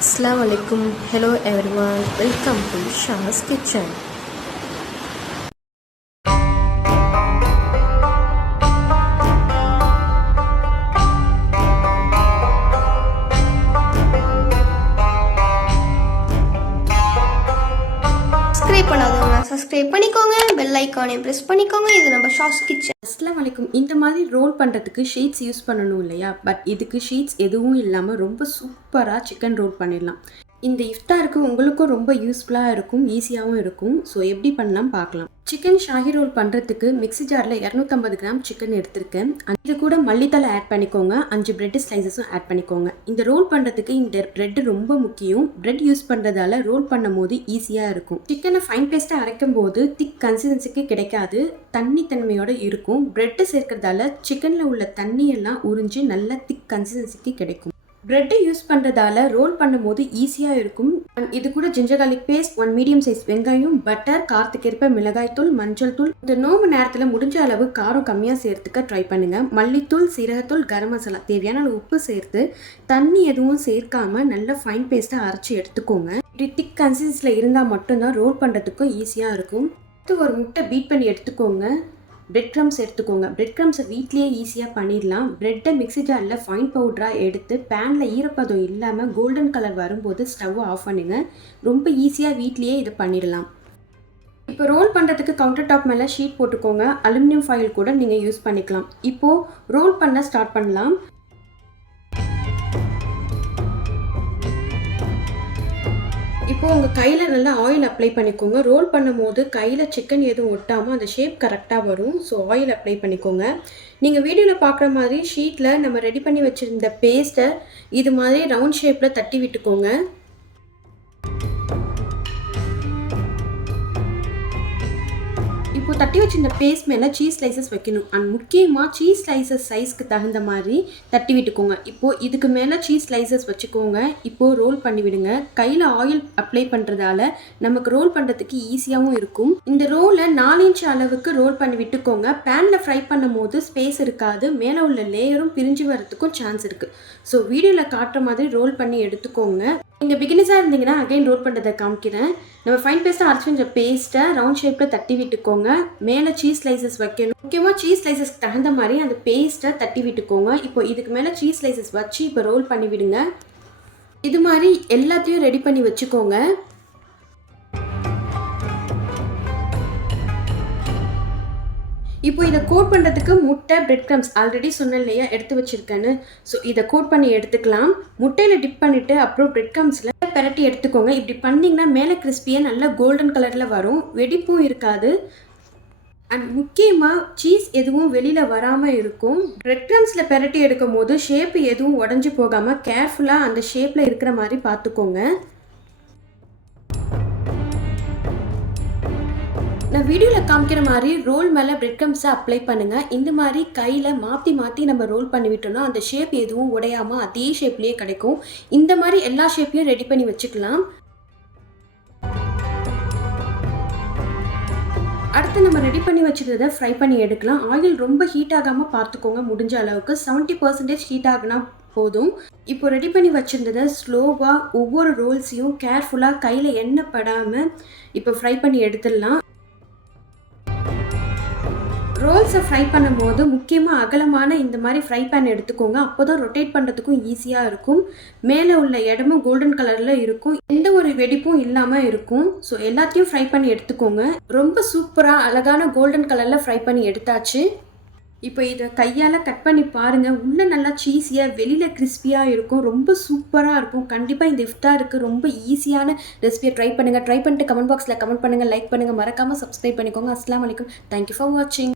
Assalamualaikum. Hello everyone. Welcome to Shah's Kitchen. Subscribe பண்ணாதவங்க subscribe பண்ணிக்கோங்க, bell ஐக்கானையும் press பண்ணிக்கோங்க. இது நம்ம ஷாஸ் கிச்சன். அஸ்ஸலாமு அலைக்கும். இந்த மாதிரி ரோல் பண்ணுறதுக்கு ஷீட்ஸ் யூஸ் பண்ணணும் இல்லையா? பட் இதுக்கு ஷீட்ஸ் எதுவும் இல்லாமல் ரொம்ப சூப்பராக சிக்கன் ரோல் பண்ணிடலாம். இந்த இஃப்தாருக்கு உங்களுக்கும் ரொம்ப யூஸ்ஃபுல்லாக இருக்கும், ஈஸியாகவும் இருக்கும். ஸோ எப்படி பண்ணலாம் பார்க்கலாம். சிக்கன் ஷாஹி ரோல் பண்ணுறதுக்கு மிக்ஸி ஜாரில் 250 கிராம் சிக்கன் எடுத்திருக்கேன். இது கூட மல்லித்தலை ஆட் பண்ணிக்கோங்க, 5 பிரெட் ஸ்லைசஸும் ஆட் பண்ணிக்கோங்க. இந்த ரோல் பண்ணுறதுக்கு இந்த பிரெட் ரொம்ப முக்கியம். பிரெட் யூஸ் பண்ணுறதால ரோல் பண்ணும் போது ஈஸியாக இருக்கும். சிக்கனை ஃபைன் பேஸ்ட்டாக அரைக்கும் போது திக் கன்சிஸ்டன்சிக்கு கிடைக்காது, தண்ணி தன்மையோடு இருக்கும். பிரெட்டு சேர்க்கறதால சிக்கனில் உள்ள தண்ணியெல்லாம் உறிஞ்சி நல்ல திக் கன்சிஸ்டன்சிக்கு கிடைக்கும். பிரெட்டை யூஸ் பண்ணுறதால ரோல் பண்ணும்போது ஈஸியாக இருக்கும். இது கூட ginger garlic paste, 1 medium size வெங்காயம், பட்டர், காரத்துக்கேற்ப மிளகாய் தூள், மஞ்சள் தூள். இந்த நோம்பு நேரத்தில் முடிஞ்ச அளவு காரம் கம்மியாக சேர்த்துக்க ட்ரை பண்ணுங்கள். மல்லித்தூள், சீரகத்தூள், கரம் மசாலா, தேவையான உப்பு சேர்த்து தண்ணி எதுவும் சேர்க்காம நல்ல ஃபைன் பேஸ்ட்டாக அரைச்சி எடுத்துக்கோங்க. இப்படி திக் கன்சிஸ்டன்சியில் இருந்தால் மட்டும்தான் ரோல் பண்ணுறதுக்கும் ஈஸியாக இருக்கும். அடுத்து ஒரு முட்டை பீட் பண்ணி எடுத்துக்கோங்க. பிரெட் க்ரம்ஸ் எடுத்துக்கோங்க. பிரெட் க்ரம்ஸை வீட்லேயே ஈஸியாக பண்ணிடலாம். பிரெட்டை மிக்ஸி ஜாரில் ஃபைன் பவுடராக எடுத்து பேனில் ஈரப்பதம் இல்லாமல் கோல்டன் கலர் வரும்போது ஸ்டவ்வை ஆஃப் பண்ணுங்க. ரொம்ப ஈஸியாக வீட்லேயே இதை பண்ணிடலாம். இப்போ ரோல் பண்ணுறதுக்கு கவுண்டர் டாப் மேலே ஷீட் போட்டுக்கோங்க. அலுமினியம் ஃபாயில் கூட நீங்கள் யூஸ் பண்ணிக்கலாம். இப்போது ரோல் பண்ண ஸ்டார்ட் பண்ணலாம். இப்போது உங்கள் கையில் நல்லா ஆயில் அப்ளை பண்ணிக்கோங்க. ரோல் பண்ணும் போது கையில் சிக்கன் எதுவும் ஒட்டாமல் அந்த ஷேப் கரெக்டாக வரும். ஸோ ஆயில் அப்ளை பண்ணிக்கோங்க. நீங்கள் வீடியோவில் பார்க்குற மாதிரி ஷீட்டில் நம்ம ரெடி பண்ணி வச்சுருந்த பேஸ்ட்டை இது மாதிரி ரவுண்ட் ஷேப்பில் தட்டி விட்டுக்கோங்க. இப்போ தட்டி வச்சு இந்த பேஸ்ட் மேலே சீஸ் ஸ்லைசஸ் வைக்கணும். அண்ட் முக்கியமாக சீஸ் ஸ்லைசஸ் சைஸ்க்கு தகுந்த மாதிரி தட்டி விட்டுக்கோங்க. இப்போது இதுக்கு மேலே சீஸ் ஸ்லைசஸ் வச்சுக்கோங்க. இப்போது ரோல் பண்ணி விடுங்க. கையில் ஆயில் அப்ளை பண்ணுறதால நமக்கு ரோல் பண்ணுறதுக்கு ஈஸியாகவும் இருக்கும். இந்த ரோலை 4 இன்ச் அளவுக்கு ரோல் பண்ணி விட்டுக்கோங்க. பேனில் ஃப்ரை பண்ணும் போது ஸ்பேஸ் இருக்காது, மேலே உள்ள லேயரும் பிரிஞ்சு வரதுக்கும் சான்ஸ் இருக்குது. ஸோ வீடியோவில் காட்டுற மாதிரி ரோல் பண்ணி எடுத்துக்கோங்க. நீங்கள் பிகினஸாக இருந்தீங்கன்னா அகைன் ரோல் பண்ணுறதை காமிக்கிறேன். நம்ம ஃபைன் பேஸ்ட்டாக அரைச்சி வச்ச பேஸ்ட்டை ரவுண்ட் ஷேப்பில் தட்டி விட்டுக்கோங்க. மேலே சீஸ் ஸ்லைசஸ் வைக்கணும். முக்கியமாக சீஸ் ஸ்லைசஸ்க்கு தகுந்த மாதிரி அந்த பேஸ்ட்டை தட்டி விட்டுக்கோங்க. இப்போ இதுக்கு மேலே சீஸ் ஸ்லைசஸ் வச்சு இப்போ ரோல் பண்ணி விடுங்க. இது மாதிரி எல்லாத்தையும் ரெடி பண்ணி வச்சுக்கோங்க. இப்போ இதை கோட் பண்ணுறதுக்கு முட்டை, பிரெட் க்ரம்ஸ் ஆல்ரெடி சொன்னேன் இல்லையா எடுத்து வச்சுருக்கேன்னு. ஸோ இதை கோட் பண்ணி எடுத்துக்கலாம். முட்டையில் டிப் பண்ணிவிட்டு அப்புறம் பிரெட் க்ரம்ஸில் பெரட்டி எடுத்துக்கோங்க. இப்படி பண்ணிங்கன்னா மேலே கிறிஸ்பியாக நல்லா கோல்டன் கலரில் வரும், வெடிப்பும் இருக்காது. அண்ட் முக்கியமாக சீஸ் எதுவும் வெளியில் வராமல் இருக்கும். பிரெட் க்ரம்ஸில் பெரட்டி எடுக்கும் போது ஷேப்பு எதுவும் உடஞ்சி போகாமல் கேர்ஃபுல்லாக அந்த ஷேப்பில் இருக்கிற மாதிரி பார்த்துக்கோங்க. நான் வீடியோவில் காமிக்கிற மாதிரி ரோல் மேலே பிரெட் க்ரம்ஸை அப்ளை பண்ணுங்கள். இந்த மாதிரி கையில் மாற்றி மாற்றி நம்ம ரோல் பண்ணி விட்டோம்னா அந்த ஷேப் எதுவும் உடையாமல் அதே ஷேப்லேயே கிடைக்கும். இந்த மாதிரி எல்லா ஷேப்பையும் ரெடி பண்ணி வச்சுக்கலாம். அடுத்து நம்ம ரெடி பண்ணி வச்சுக்கிறத ஃப்ரை பண்ணி எடுக்கலாம். ஆயில் ரொம்ப ஹீட் ஆகாமல் பார்த்துக்கோங்க. முடிஞ்ச அளவுக்கு 70% ஹீட் ஆகினா போதும். இப்போ ரெடி பண்ணி வச்சுருந்ததை ஸ்லோவாக ஒவ்வொரு ரோல்ஸையும் கேர்ஃபுல்லாக கையில் எண்ணெய் படாமல் இப்போ ஃப்ரை பண்ணி எடுத்துடலாம். ரோல்ஸை ஃப்ரை பண்ணும்போது முக்கியமாக அகலமான இந்த மாதிரி ஃப்ரை பேன் எடுத்துக்கோங்க. அப்போ தான் ரொட்டேட் பண்ணுறதுக்கும் ஈஸியாக இருக்கும். மேலே உள்ள இடமும் கோல்டன் கலரில் இருக்கும், எந்த ஒரு வெடிப்பும் இல்லாமல் இருக்கும். ஸோ எல்லாத்தையும் ஃப்ரை பண்ணி எடுத்துக்கோங்க. ரொம்ப சூப்பராக அழகான கோல்டன் கலரில் ஃப்ரை பண்ணி எடுத்தாச்சு. இப்போ இதை கையால் கட் பண்ணி பாருங்கள். உள்ளே நல்லா சீஸியாக, வெளியில் கிறிஸ்பியாக இருக்கும். ரொம்ப சூப்பராக இருக்கும். கண்டிப்பாக இந்த இஃப்தாருக்கு ரொம்ப ஈஸியான ரெசிபியை ட்ரை பண்ணுங்கள். ட்ரை பண்ணிட்டு கமெண்ட் பாக்ஸில் கமெண்ட் பண்ணுங்கள், லைக் பண்ணுங்கள், மறக்காமல் சப்ஸ்கிரைப் பண்ணிக்கோங்க. அஸ்ஸலாமு அலைக்கும். தேங்க்யூ ஃபார் வாட்சிங்.